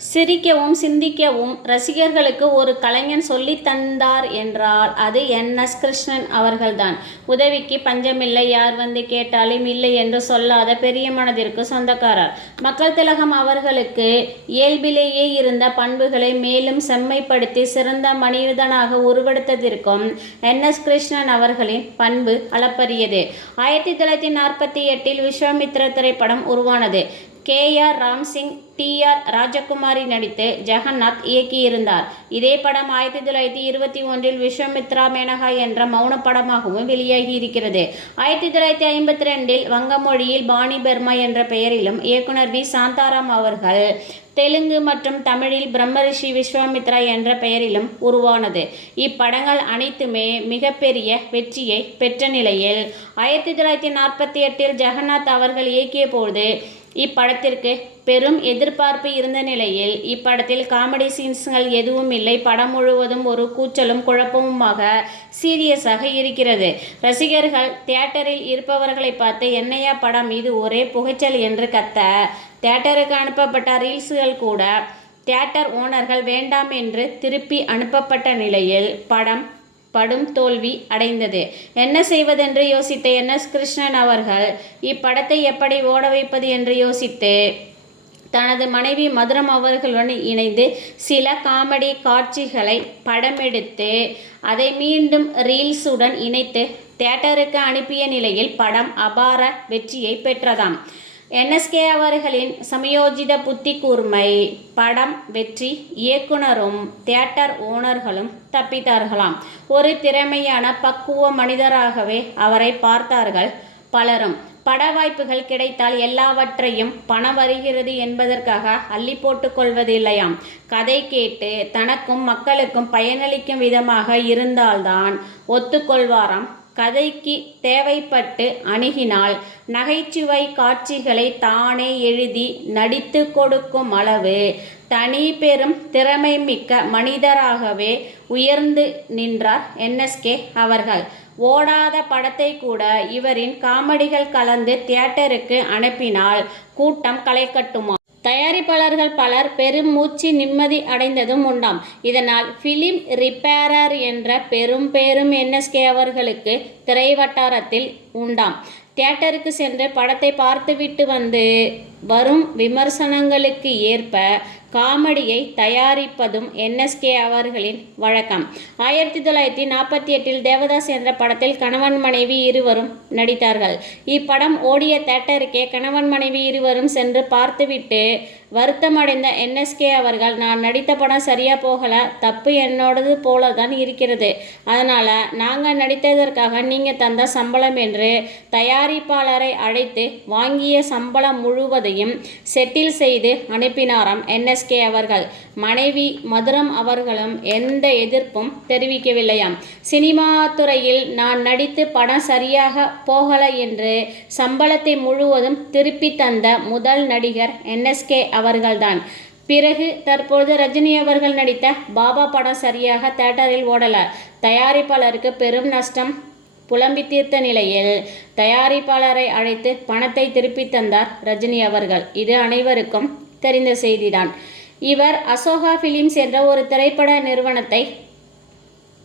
சிரிக்கவும் சிந்திக்கவும் ரசிகர்களுக்கு ஒரு கலைஞன் சொல்லித் தந்தார் என்றால் அது என்.எஸ். கிருஷ்ணன் அவர்கள்தான். உதவிக்கு பஞ்சமில்லை, யார் வந்து கேட்டாலும் இல்லை என்று சொல்லாத பெரிய மனதிற்கு சொந்தக்காரர். மக்கள் திலகம் அவர்களுக்கு இயல்பிலேயே இருந்த பண்புகளை மேலும் செம்மைப்படுத்தி சிறந்த மனிதனாக உருவெடுத்ததற்கும் என்.எஸ். கிருஷ்ணன் அவர்களின் பண்பு அளப்பரியது. 1948 விஸ்வாமித்ரா திரைப்படம் உருவானது. கே.ஆர். ராம்சிங், டி.ஆர். ராஜகுமாரி நடித்து ஜெகநாத் இயக்கியிருந்தார். இதே படம் 1921 விஸ்வாமித்ரா மேனகா என்ற மௌன படமாகவும் வெளியாகி இருக்கிறது. 1952 வங்க மொழியில் பாணி பெர்மா என்ற பெயரிலும் இயக்குனர் வி. சாந்தாராம் அவர்கள் தெலுங்கு மற்றும் தமிழில் பிரம்மரிஷி விஸ்வாமித்ரா என்ற பெயரிலும் உருவானது. இப்படங்கள் அனைத்துமே மிகப்பெரிய வெற்றியை பெற்ற நிலையில் 1948 ஜெகநாத் அவர்கள் இயக்கிய போது இப்படத்திற்கு பெரும் எதிர்பார்ப்பு இருந்த நிலையில் இப்படத்தில் காமெடி சீன்ஸ்கள் எதுவும் இல்லை. படம் முழுவதும் ஒரு கூச்சலும் குழப்பமுமாக சீரியஸாக இருக்கிறது. ரசிகர்கள் தியேட்டரில் இருப்பவர்களை பார்த்து என்னையா படம், இது ஒரே புகைச்சல் என்று கத்த, தியேட்டருக்கு அனுப்பப்பட்ட ரீல்ஸ்கள் கூட தியேட்டர் ஓனர்கள் வேண்டாம் என்று திருப்பி அனுப்பப்பட்ட நிலையில் படும் தோல்வி அடைந்தது. என்ன செய்வதென்று யோசித்த என்.எஸ். கிருஷ்ணன் அவர்கள் இப்படத்தை எப்படி ஓட வைப்பது என்று யோசித்து தனது மனைவி மதுரம் அவர்களுடன் இணைந்து சில காமெடி காட்சிகளை படமெடுத்து அதை மீண்டும் ரீல்ஸுடன் இணைத்து தியேட்டருக்கு அனுப்பிய நிலையில் படம் அபார வெற்றியை பெற்றதாம். என்.எஸ்.கே. அவர்களின் சமயோஜித புத்தி கூர்மை, படம் வெற்றி, இயக்குனரும் தியேட்டர் ஓனர்களும் தப்பித்தார்களாம். ஒரு திறமையான பக்குவ மனிதராகவே அவரை பார்த்தார்கள் பலரும். பட வாய்ப்புகள் கிடைத்தால் எல்லாவற்றையும் பணம் வருகிறது என்பதற்காக அள்ளி போட்டுக் கொள்வதில்லையாம். கதை கேட்டு தனக்கும் மக்களுக்கும் பயனளிக்கும் விதமாக இருந்தால்தான் ஒத்துக்கொள்வாராம். கதைக்கு தேவைப்பட்டு அணுகினால் நகைச்சுவை காட்சிகளை தானே எழுதி நடித்து கொடுக்கும் அளவு தனி பெரும் திறமை மிக்க மனிதராகவே உயர்ந்து நின்றார் என்.எஸ்.கே. அவர்கள். ஓடாத படத்தை கூட இவரின் காமெடிகள் கலந்து தியேட்டருக்கு அனுப்பினால் கூட்டம் களை கட்டுமா? தயாரிப்பாளர்கள் பலர் பெரும் மூச்சு நிம்மதி அடைந்ததும் உண்டாம். இதனால் பிலிம் ரிப்பேரர் என்ற பெரும் பேரும் என்.எஸ்.கே. அவர்களுக்கு திரை வட்டாரத்தில் உண்டாம். தியேட்டருக்கு சென்று படத்தை பார்த்துவிட்டு வரும் விமர்சனங்களுக்கு ஏற்ப காமெடியை தயாரிப்பதும் என்.எஸ்.கே. அவர்களின் வழக்கம். 1948 தேவதாஸ் என்ற படத்தில் கணவன் மனைவி இருவரும் நடித்தார்கள். இப்படம் ஓடிய தியேட்டருக்கே கணவன் மனைவி இருவரும் சென்று பார்த்துவிட்டு வருத்தமடைந்த என்.எஸ்.கே. அவர்கள், நான் நடித்த படம் சரியா போகல, தப்பு என்னோடது போலதான் இருக்கிறது, அதனால நாங்கள் நடித்ததற்காக நீங்கள் தந்த சம்பளம் என்று தயாரிப்பாளரை அழைத்து வாங்கிய சம்பளம் முழுவதையும் செட்டில் செய்து அனுப்பினாராம் என்.எஸ்.கே. அவர்கள். மனைவி மதுரம் அவர்களும் எந்த எதிர்ப்பும் தெரிவிக்கவில்லையாம். சினிமா துறையில் நான் நடித்து படம் சரியாக போகல என்று சம்பளத்தை முழுவதும் திருப்பி தந்த முதல் நடிகர் என்.எஸ்.கே. அவர்கள்தான். பிறகு தற்போது ரஜினி அவர்கள் நடித்த பாபா படம் சரியாக தியேட்டரில் ஓடல, தயாரிப்பாளருக்கு பெரும் நஷ்டம் புலம்பி தீர்த்த நிலையில் தயாரிப்பாளரை அழைத்து பணத்தை திருப்பி தந்தார் ரஜினி அவர்கள். இது அனைவருக்கும் தெரிந்த செய்திதான். இவர் அசோகா பிலிம்ஸ் என்ற ஒரு திரைப்பட நிறுவனத்தை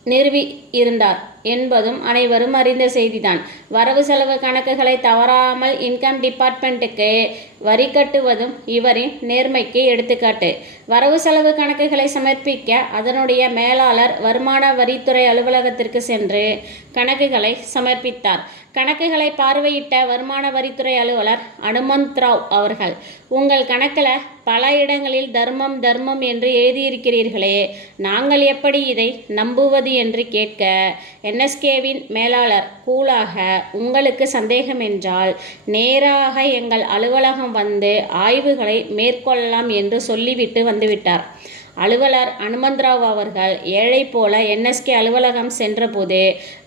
நிறுவி இருந்தார் என்பதும் அனைவரும் அறிந்த செய்திதான். வரவு செலவு கணக்குகளை தவறாமல் இன்கம் டிபார்ட்மெண்ட்டுக்கு வரி கட்டுவதும் இவரின் நேர்மைக்கு எடுத்துக்காட்டு. வரவு செலவு கணக்குகளை சமர்ப்பிக்க அதனுடைய மேலாளர் வருமான வரித்துறை அலுவலகத்திற்கு சென்று கணக்குகளை சமர்ப்பித்தார். கணக்குகளை பார்வையிட்ட வருமான வரித்துறை அலுவலர் அனுமந்த்ராவ் அவர்கள், உங்கள் கணக்கில் பல இடங்களில் தர்மம் தர்மம் என்று எழுதியிருக்கிறீர்களே, நாங்கள் எப்படி இதை நம்புவது என்று கேட்க என்.எஸ்.கே.வின் மேலாளர் கூலாக, உங்களுக்கு சந்தேகம் என்றால் நேராக எங்கள் அலுவலகம் வந்து ஆய்வுகளை மேற்கொள்ளலாம் என்று சொல்லிவிட்டு வந்துவிட்டார். அலுவலர் அனுமந்த்ராவ் அவர்கள் ஏழை போல என்.எஸ்.கே. அலுவலகம் சென்றபோது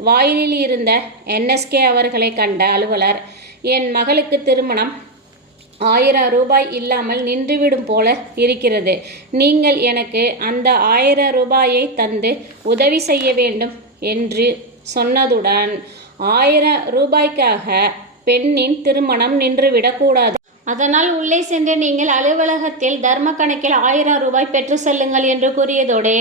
வாயிலில் இருந்த என்.எஸ்.கே. அவர்களை கண்ட அலுவலர், என் மகளுக்கு திருமணம் 1000 ரூபாய் இல்லாமல் நின்றுவிடும் போல இருக்கிறது, நீங்கள் எனக்கு அந்த 1000 ரூபாயை தந்து உதவி செய்ய வேண்டும் என்று சொன்னதுடன் 1000 ரூபாய்க்காக பெண்ணின் திருமணம் நின்றுவிடக்கூடாது. அதனால் உள்ளே சென்று நீங்கள் அலுவலகத்தில் தர்ம கணக்கில் 1000 ரூபாய் பெற்று செல்லுங்கள் என்று கூறியதோடு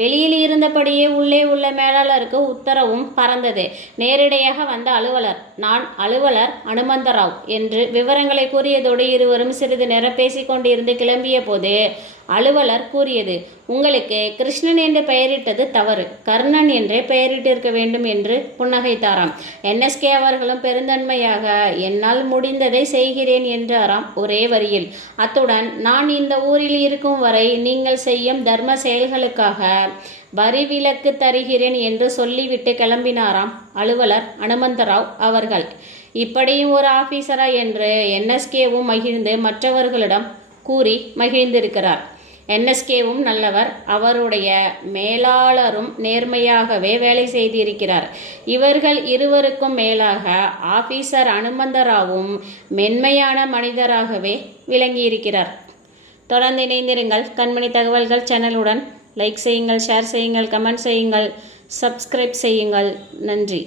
வெளியில் இருந்தபடியே உள்ளே உள்ள மேலாளருக்கு உத்தரவும் பறந்தது. நேரிடையாக வந்த அலுவலர், நான் அலுவலர் அனுமந்தராவ் என்று விவரங்களை கூறியதோடு இருவரும் சிறிது நேரம் பேசிக்கொண்டிருந்து கிளம்பிய போது அலுவலர் கூறியது, உங்களுக்கு கிருஷ்ணன் என்று பெயரிட்டது தவறு, கர்ணன் என்றே பெயரிட்டிருக்க வேண்டும் என்று புன்னகைத்தாராம். NSK அவர்களும் பெருந்தன்மையாக, என்னால் முடிந்ததை செய்கிறேன் என்றாராம் ஒரே வரியில். அத்துடன் நான் இந்த ஊரில் இருக்கும் வரை நீங்கள் செய்யும் தர்ம செயல்களுக்காக வரி விலக்கு தருகிறேன் என்று சொல்லிவிட்டு கிளம்பினாராம் அலுவலர் அனுமந்தராவ் அவர்கள். இப்படியும் ஒரு ஆபீசரா என்று NSKவும் மகிழ்ந்து மற்றவர்களிடம் கூறி மகிழ்ந்திருக்கிறார். NSKவும் நல்லவர், அவருடைய மேலாளரும் நேர்மையாகவே வேலை செய்திருக்கிறார். இவர்கள் இருவருக்கும் மேலாக ஆபீசர் அனுமந்தராவும் மென்மையான மனிதராகவே விளங்கியிருக்கிறார். தொடர்ந்து இணைந்திருங்கள் கண்மணி தகவல்கள் சேனலுடன். லைக் செய்யுங்கள், ஷேர் செய்யுங்கள், கமெண்ட் செய்யுங்கள், சப்ஸ்கிரைப் செய்யுங்கள். நன்றி.